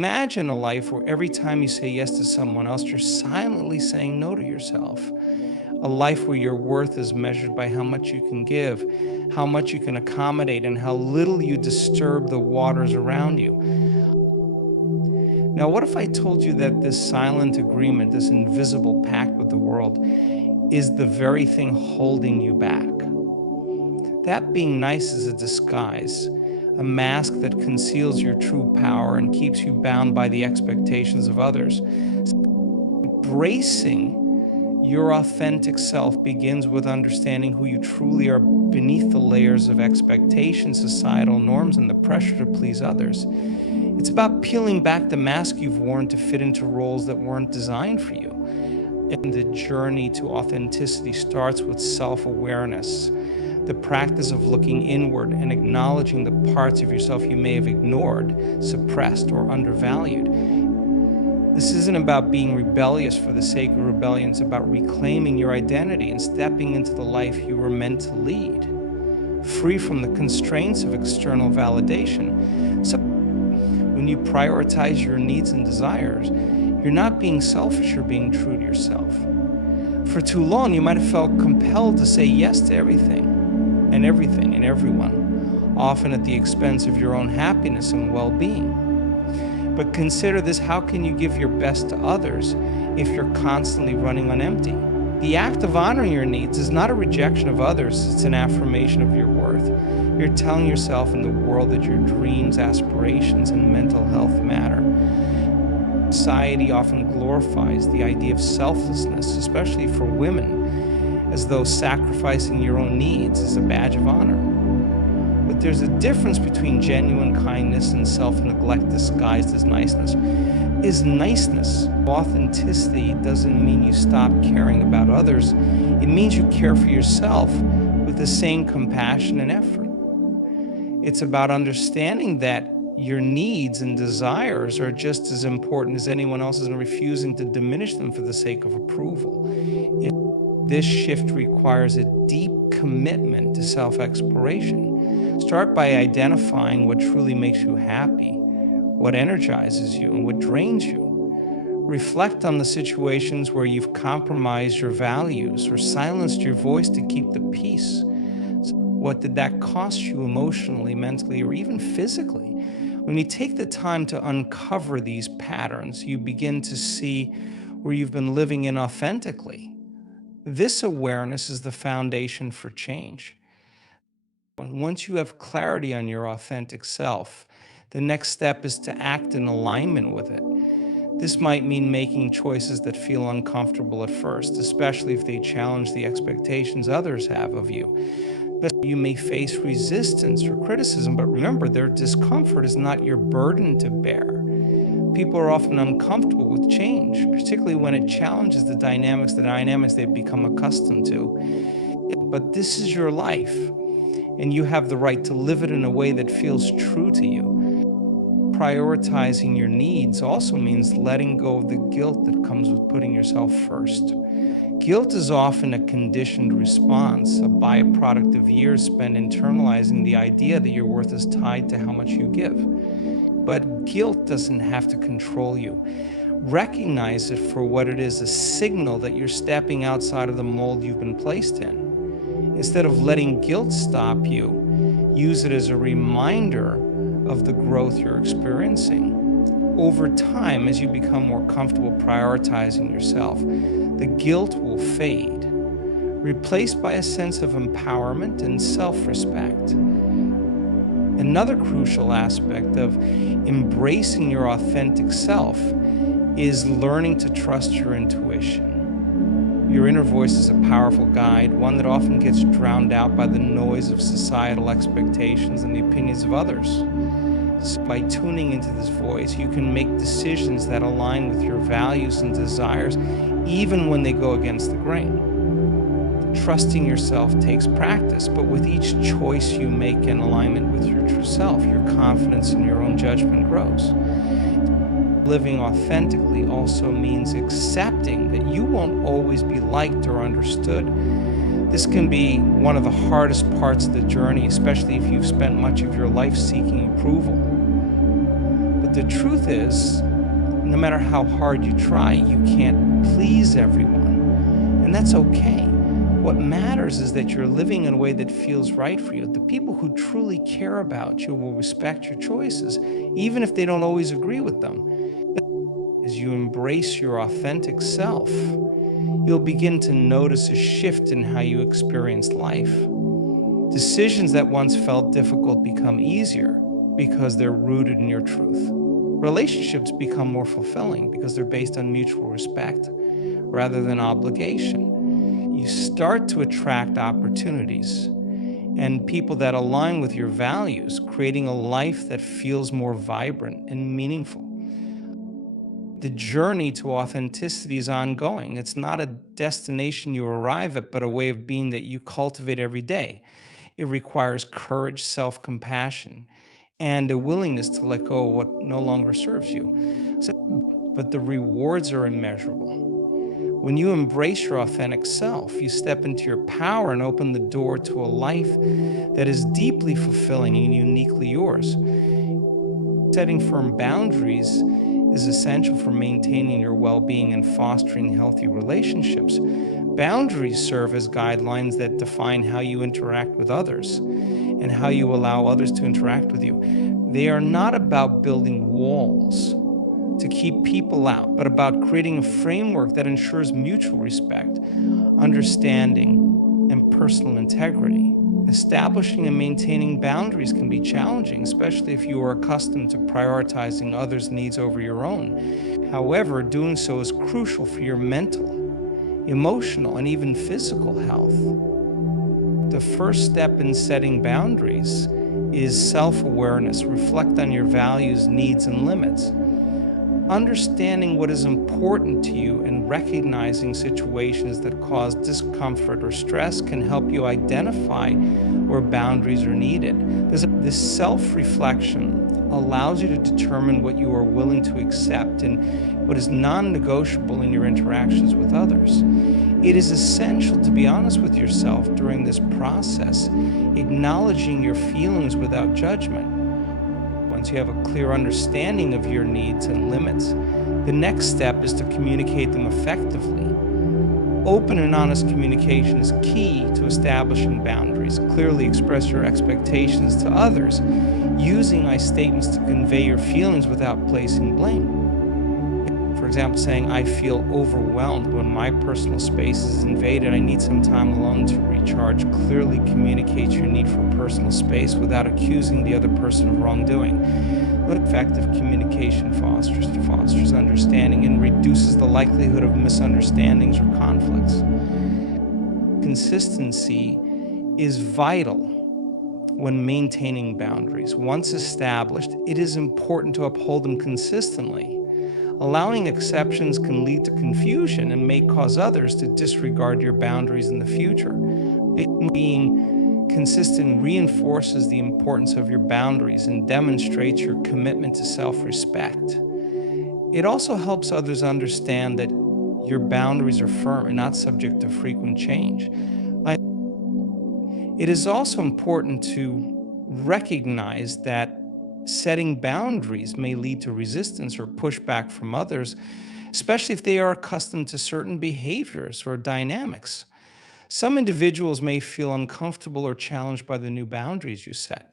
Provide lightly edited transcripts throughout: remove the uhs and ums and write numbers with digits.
Imagine a life where every time you say yes to someone else, you're silently saying no to yourself. A life where your worth is measured by how much you can give, how much you can accommodate, and how little you disturb the waters around you. Now, what if I told you that this silent agreement, this invisible pact with the world, is the very thing holding you back? That being nice is a disguise, a mask that conceals your true power and keeps you bound by the expectations of others. Embracing your authentic self begins with understanding who you truly are beneath the layers of expectation, societal norms, and the pressure to please others. It's about peeling back the mask you've worn to fit into roles that weren't designed for you. And the journey to authenticity starts with self-awareness, the practice of looking inward and acknowledging the parts of yourself you may have ignored, suppressed, or undervalued. This isn't about being rebellious for the sake of rebellion. It's about reclaiming your identity and stepping into the life you were meant to lead, free from the constraints of external validation. So when you prioritize your needs and desires, you're not being selfish, you're being true to yourself. For too long, you might have felt compelled to say yes to everything and everyone, often at the expense of your own happiness and well-being. But consider this: how can you give your best to others if you're constantly running on empty? The act of honoring your needs is not a rejection of others, it's an affirmation of your worth. You're telling yourself and the world that your dreams, aspirations, and mental health matter. Society often glorifies the idea of selflessness, especially for women, as though sacrificing your own needs is a badge of honor. But there's a difference between genuine kindness and self-neglect disguised as niceness. Is niceness. Authenticity doesn't mean you stop caring about others. It means you care for yourself with the same compassion and effort. It's about understanding that your needs and desires are just as important as anyone else's and refusing to diminish them for the sake of approval. This shift requires a deep commitment to self-exploration. Start by identifying what truly makes you happy, what energizes you, and what drains you. Reflect on the situations where you've compromised your values or silenced your voice to keep the peace. What did that cost you emotionally, mentally, or even physically? When you take the time to uncover these patterns, you begin to see where you've been living inauthentically. This awareness is the foundation for change. Once you have clarity on your authentic self, the next step is to act in alignment with it. This might mean making choices that feel uncomfortable at first, especially if they challenge the expectations others have of you. But you may face resistance or criticism, but remember, their discomfort is not your burden to bear. People are often uncomfortable with change, particularly when it challenges the dynamics they've become accustomed to. But this is your life, and you have the right to live it in a way that feels true to you. Prioritizing your needs also means letting go of the guilt that comes with putting yourself first. Guilt is often a conditioned response, a byproduct of years spent internalizing the idea that your worth is tied to how much you give. But guilt doesn't have to control you. Recognize it for what it is: a signal that you're stepping outside of the mold you've been placed in. Instead of letting guilt stop you, use it as a reminder of the growth you're experiencing. Over time, as you become more comfortable prioritizing yourself, the guilt will fade, replaced by a sense of empowerment and self-respect. Another crucial aspect of embracing your authentic self is learning to trust your intuition. Your inner voice is a powerful guide, one that often gets drowned out by the noise of societal expectations and the opinions of others. So by tuning into this voice, you can make decisions that align with your values and desires, even when they go against the grain. Trusting yourself takes practice, but with each choice you make in alignment with your true self, your confidence in your own judgment grows. Living authentically also means accepting that you won't always be liked or understood. This can be one of the hardest parts of the journey, especially if you've spent much of your life seeking approval. But The truth is, no matter how hard you try, you can't please everyone. And that's okay. What matters is that you're living in a way that feels right for you. The people who truly care about you will respect your choices, even if they don't always agree with them. As you embrace your authentic self, you'll begin to notice a shift in how you experience life. Decisions that once felt difficult become easier because they're rooted in your truth. Relationships become more fulfilling because they're based on mutual respect rather than obligation. You start to attract opportunities and people that align with your values, creating a life that feels more vibrant and meaningful. The journey to authenticity is ongoing. It's not a destination you arrive at, but a way of being that you cultivate every day. It requires courage, self-compassion, and a willingness to let go of what no longer serves you. But the rewards are immeasurable. When you embrace your authentic self, you step into your power and open the door to a life that is deeply fulfilling and uniquely yours. Setting firm boundaries is essential for maintaining your well-being and fostering healthy relationships. Boundaries serve as guidelines that define how you interact with others and how you allow others to interact with you. They are not about building walls to keep people out, but about creating a framework that ensures mutual respect, understanding, and personal integrity. Establishing and maintaining boundaries can be challenging, especially if you are accustomed to prioritizing others' needs over your own. However, doing so is crucial for your mental, emotional, and even physical health. The first step in setting boundaries is self-awareness. Reflect on your values, needs, and limits. Understanding what is important to you and recognizing situations that cause discomfort or stress can help you identify where boundaries are needed. This self-reflection allows you to determine what you are willing to accept and what is non-negotiable in your interactions with others. It is essential to be honest with yourself during this process, acknowledging your feelings without judgment. Once you have a clear understanding of your needs and limits, the next step is to communicate them effectively. Open and honest communication is key to establishing boundaries. Clearly express your expectations to others, using I statements to convey your feelings without placing blame. For example, saying, I feel overwhelmed when my personal space is invaded. I need some time alone to recharge. Clearly communicates your need for personal space without accusing the other person of wrongdoing. Effective communication fosters understanding and reduces the likelihood of misunderstandings or conflicts. Consistency is vital when maintaining boundaries. Once established, it is important to uphold them consistently. Allowing exceptions can lead to confusion and may cause others to disregard your boundaries in the future. Being consistent reinforces the importance of your boundaries and demonstrates your commitment to self-respect. It also helps others understand that your boundaries are firm and not subject to frequent change. It is also important to recognize that setting boundaries may lead to resistance or pushback from others, especially if they are accustomed to certain behaviors or dynamics. Some individuals may feel uncomfortable or challenged by the new boundaries you set.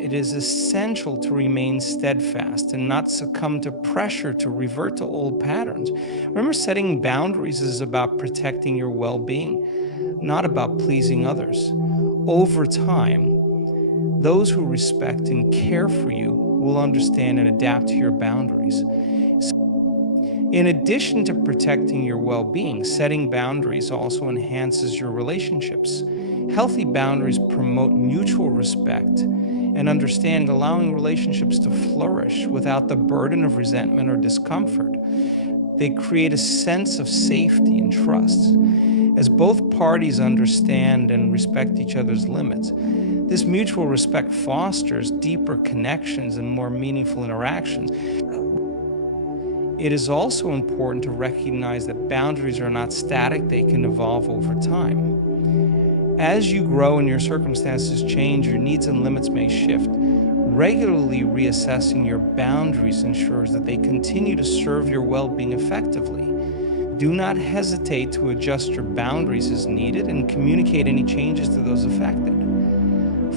It is essential to remain steadfast and not succumb to pressure to revert to old patterns. Remember, setting boundaries is about protecting your well-being, not about pleasing others. Over time, those who respect and care for you will understand and adapt to your boundaries. In addition to protecting your well-being, setting boundaries also enhances your relationships. Healthy boundaries promote mutual respect and understanding, allowing relationships to flourish without the burden of resentment or discomfort. They create a sense of safety and trust. As both parties understand and respect each other's limits, this mutual respect fosters deeper connections and more meaningful interactions. It is also important to recognize that boundaries are not static, they can evolve over time. As you grow and your circumstances change, your needs and limits may shift. Regularly reassessing your boundaries ensures that they continue to serve your well being effectively. Do not hesitate to adjust your boundaries as needed and communicate any changes to those affected.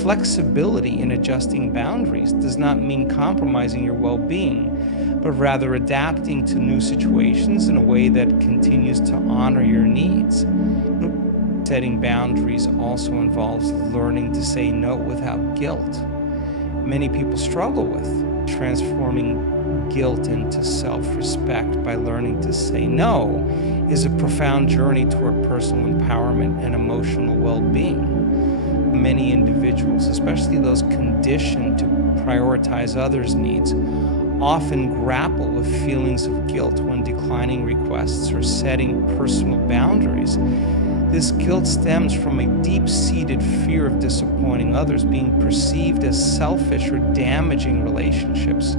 Flexibility in adjusting boundaries does not mean compromising your well being, but rather adapting to new situations in a way that continues to honor your needs. Setting boundaries also involves learning to say no without guilt. Many people struggle with transforming guilt into self-respect by learning to say no is a profound journey toward personal empowerment and emotional well-being. Many individuals, especially those conditioned to prioritize others' needs, often grapple with feelings of guilt when declining requests or setting personal boundaries. This guilt stems from a deep-seated fear of disappointing others, being perceived as selfish or damaging relationships.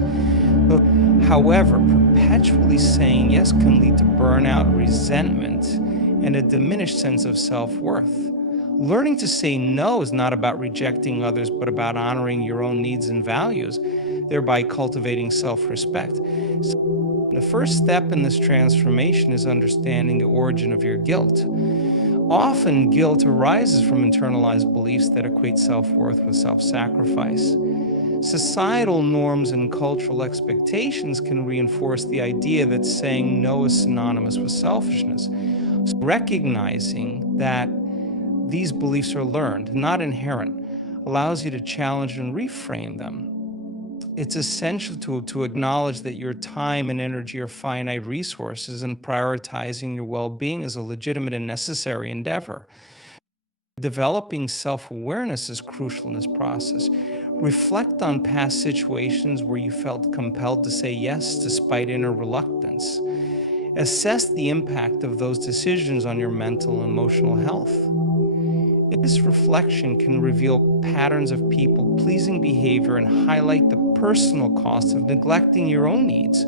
However, perpetually saying yes can lead to burnout, resentment, and a diminished sense of self-worth. Learning to say no is not about rejecting others, but about honoring your own needs and values, thereby cultivating self-respect. The first step in this transformation is understanding the origin of your guilt. Often, guilt arises from internalized beliefs that equate self-worth with self-sacrifice. Societal norms and cultural expectations can reinforce the idea that saying no is synonymous with selfishness. So recognizing that these beliefs are learned, not inherent, allows you to challenge and reframe them. It's essential to acknowledge that your time and energy are finite resources, and prioritizing your well being is a legitimate and necessary endeavor. Developing self awareness is crucial in this process. Reflect on past situations where you felt compelled to say yes despite inner reluctance. Assess the impact of those decisions on your mental and emotional health. This reflection can reveal patterns of people pleasing behavior and highlight the personal cost of neglecting your own needs.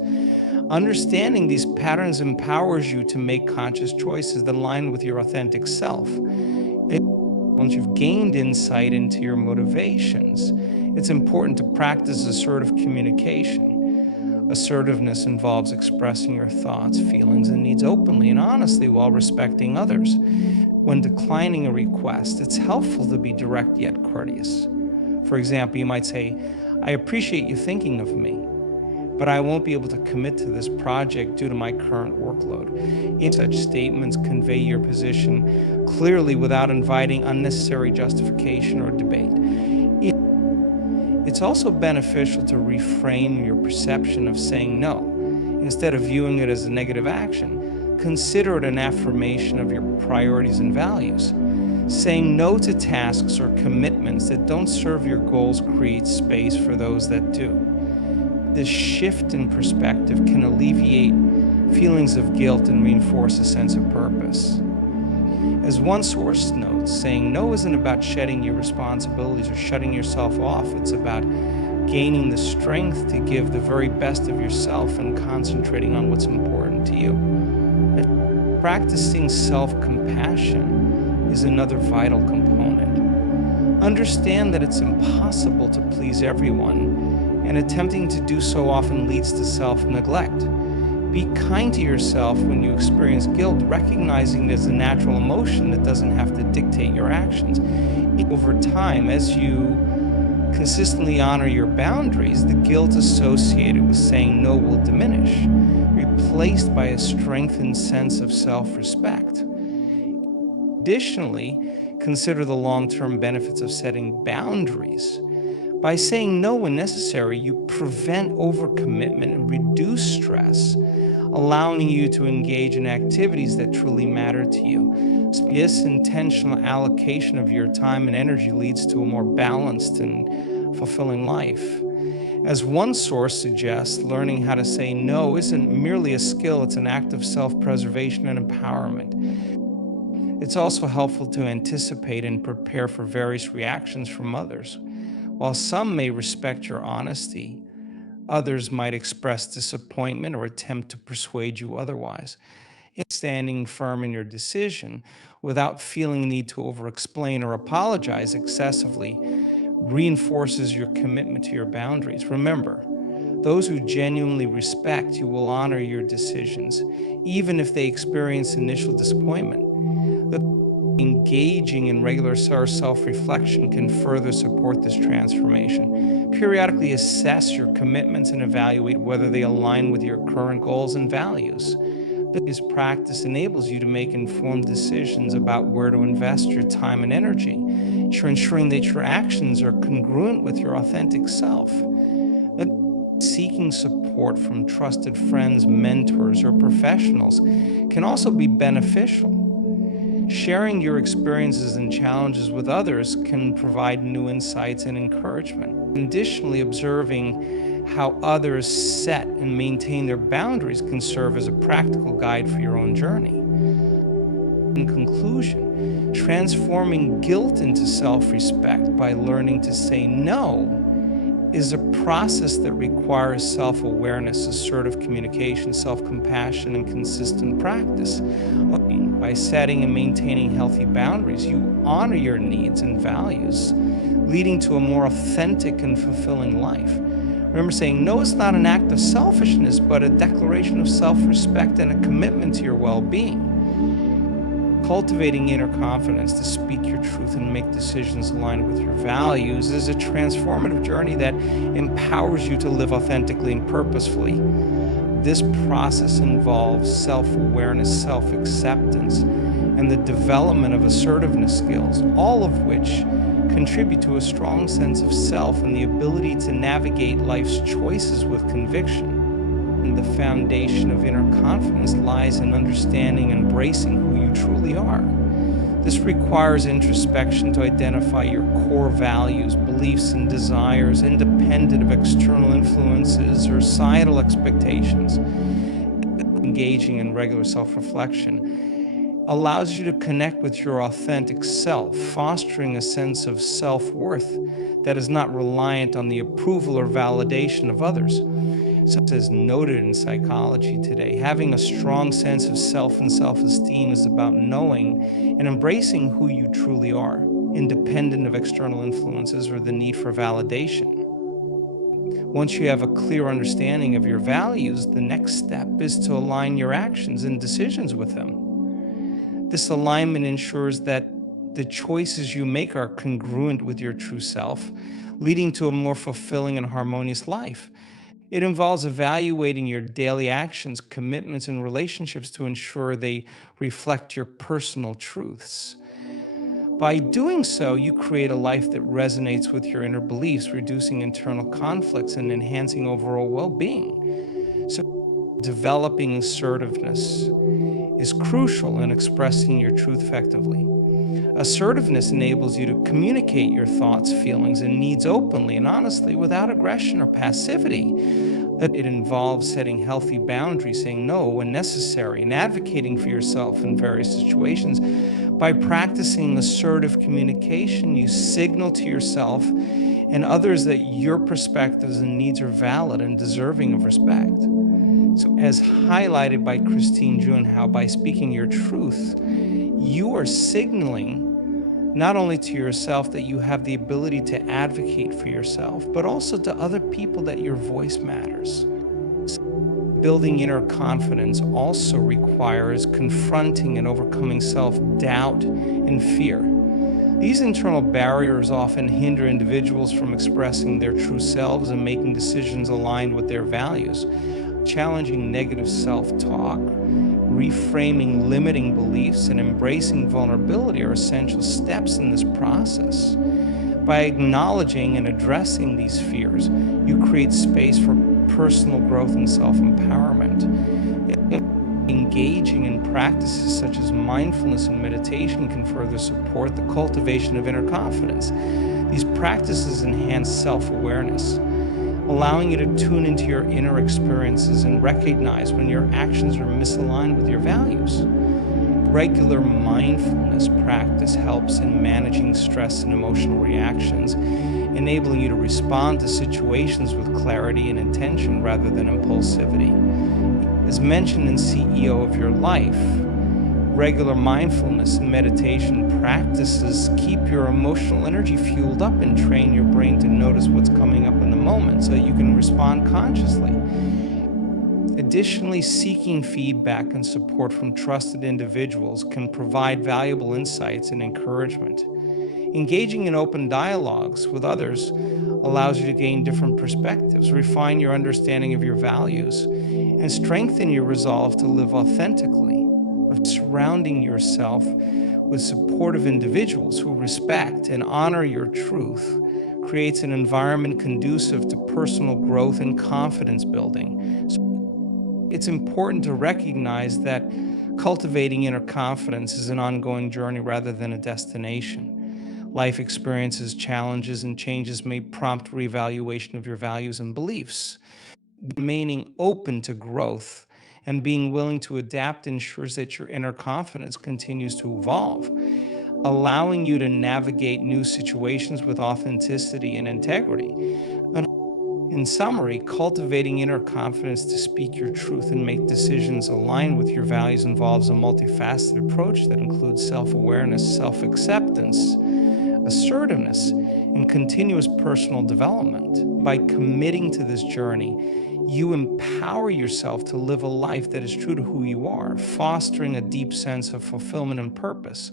Understanding these patterns empowers you to make conscious choices that align with your authentic self. Once you've gained insight into your motivations, it's important to practice assertive communication. Assertiveness involves expressing your thoughts, feelings, and needs openly and honestly while respecting others. When declining a request, it's helpful to be direct yet courteous. For example, you might say, "I appreciate you thinking of me, but I won't be able to commit to this project due to my current workload." In such statements, convey your position clearly without inviting unnecessary justification or debate. It's also beneficial to reframe your perception of saying no. Instead of viewing it as a negative action, consider it an affirmation of your priorities and values. Saying no to tasks or commitments that don't serve your goals creates space for those that do. This shift in perspective can alleviate feelings of guilt and reinforce a sense of purpose. As one source notes, saying no isn't about shedding your responsibilities or shutting yourself off. It's about gaining the strength to give the very best of yourself and concentrating on what's important to you. Practicing self-compassion is another vital component. Understand that it's impossible to please everyone, and attempting to do so often leads to self-neglect. Be kind to yourself when you experience guilt, recognizing it as a natural emotion that doesn't have to dictate your actions. Over time, as you consistently honor your boundaries, the guilt associated with saying no will diminish, replaced by a strengthened sense of self-respect. Additionally, consider the long-term benefits of setting boundaries. By saying no when necessary, you prevent overcommitment and reduce stress, allowing you to engage in activities that truly matter to you. This intentional allocation of your time and energy leads to a more balanced and fulfilling life. As one source suggests, learning how to say no isn't merely a skill, it's an act of self-preservation and empowerment. It's also helpful to anticipate and prepare for various reactions from others. While some may respect your honesty, others might express disappointment or attempt to persuade you otherwise. Standing firm in your decision without feeling the need to over-explain or apologize excessively reinforces your commitment to your boundaries. Remember, those who genuinely respect you will honor your decisions, even if they experience initial disappointment. Engaging in regular self-reflection can further support this transformation. Periodically assess your commitments and evaluate whether they align with your current goals and values. This practice enables you to make informed decisions about where to invest your time and energy, ensuring that your actions are congruent with your authentic self. Seeking support from trusted friends, mentors, or professionals can also be beneficial. Sharing your experiences and challenges with others can provide new insights and encouragement. Additionally, observing how others set and maintain their boundaries can serve as a practical guide for your own journey. In conclusion, transforming guilt into self-respect by learning to say no is a process that requires self-awareness, assertive communication, self-compassion, and consistent practice. By setting and maintaining healthy boundaries, you honor your needs and values, leading to a more authentic and fulfilling life. Remember, saying no is not an act of selfishness, but a declaration of self-respect and a commitment to your well-being. Cultivating inner confidence to speak your truth and make decisions aligned with your values is a transformative journey that empowers you to live authentically and purposefully. This process involves self-awareness, self-acceptance, and the development of assertiveness skills, all of which contribute to a strong sense of self and the ability to navigate life's choices with conviction. The foundation of inner confidence lies in understanding and embracing who you truly are. This requires introspection to identify your core values, beliefs, and desires, independent of external influences or societal expectations. Engaging in regular self-reflection allows you to connect with your authentic self, fostering a sense of self-worth that is not reliant on the approval or validation of others. Such as noted in psychology today, having a strong sense of self and self-esteem is about knowing and embracing who you truly are, independent of external influences or the need for validation. Once you have a clear understanding of your values, the next step is to align your actions and decisions with them. This alignment ensures that the choices you make are congruent with your true self, leading to a more fulfilling and harmonious life. It involves evaluating your daily actions, commitments, and relationships to ensure they reflect your personal truths. By doing so, you create a life that resonates with your inner beliefs, reducing internal conflicts and enhancing overall well-being. So, developing assertiveness is crucial in expressing your truth effectively. Assertiveness enables you to communicate your thoughts, feelings, and needs openly and honestly without aggression or passivity. It involves setting healthy boundaries, saying no when necessary, and advocating for yourself in various situations. By practicing assertive communication, you signal to yourself and others that your perspectives and needs are valid and deserving of respect. So, as highlighted by Christine Junhao, by speaking your truth, you are signaling not only to yourself that you have the ability to advocate for yourself, but also to other people that your voice matters. Building inner confidence also requires confronting and overcoming self-doubt and fear. These internal barriers often hinder individuals from expressing their true selves and making decisions aligned with their values. Challenging negative self-talk, reframing limiting beliefs, and embracing vulnerability are essential steps in this process. By acknowledging and addressing these fears, you create space for personal growth and self-empowerment. Engaging in practices such as mindfulness and meditation can further support the cultivation of inner confidence. These practices enhance self-awareness, allowing you to tune into your inner experiences and recognize when your actions are misaligned with your values. Regular mindfulness practice helps in managing stress and emotional reactions, enabling you to respond to situations with clarity and intention rather than impulsivity. As mentioned in CEO of Your Life, Regular mindfulness and meditation practices keep your emotional energy fueled up and train your brain to notice what's coming up in the moment so that you can respond consciously. Additionally, seeking feedback and support from trusted individuals can provide valuable insights and encouragement. Engaging in open dialogues with others allows you to gain different perspectives, refine your understanding of your values, and strengthen your resolve to live authentically. Surrounding yourself with supportive individuals who respect and honor your truth creates an environment conducive to personal growth and confidence building. So it's important to recognize that cultivating inner confidence is an ongoing journey rather than a destination. Life experiences, challenges, and changes may prompt reevaluation of your values and beliefs. Remaining open to growth and being willing to adapt ensures that your inner confidence continues to evolve, allowing you to navigate new situations with authenticity and integrity. And in summary, cultivating inner confidence to speak your truth and make decisions aligned with your values involves a multifaceted approach that includes self awareness, self acceptance, assertiveness, and continuous personal development. By committing to this journey, you empower yourself to live a life that is true to who you are, fostering a deep sense of fulfillment and purpose.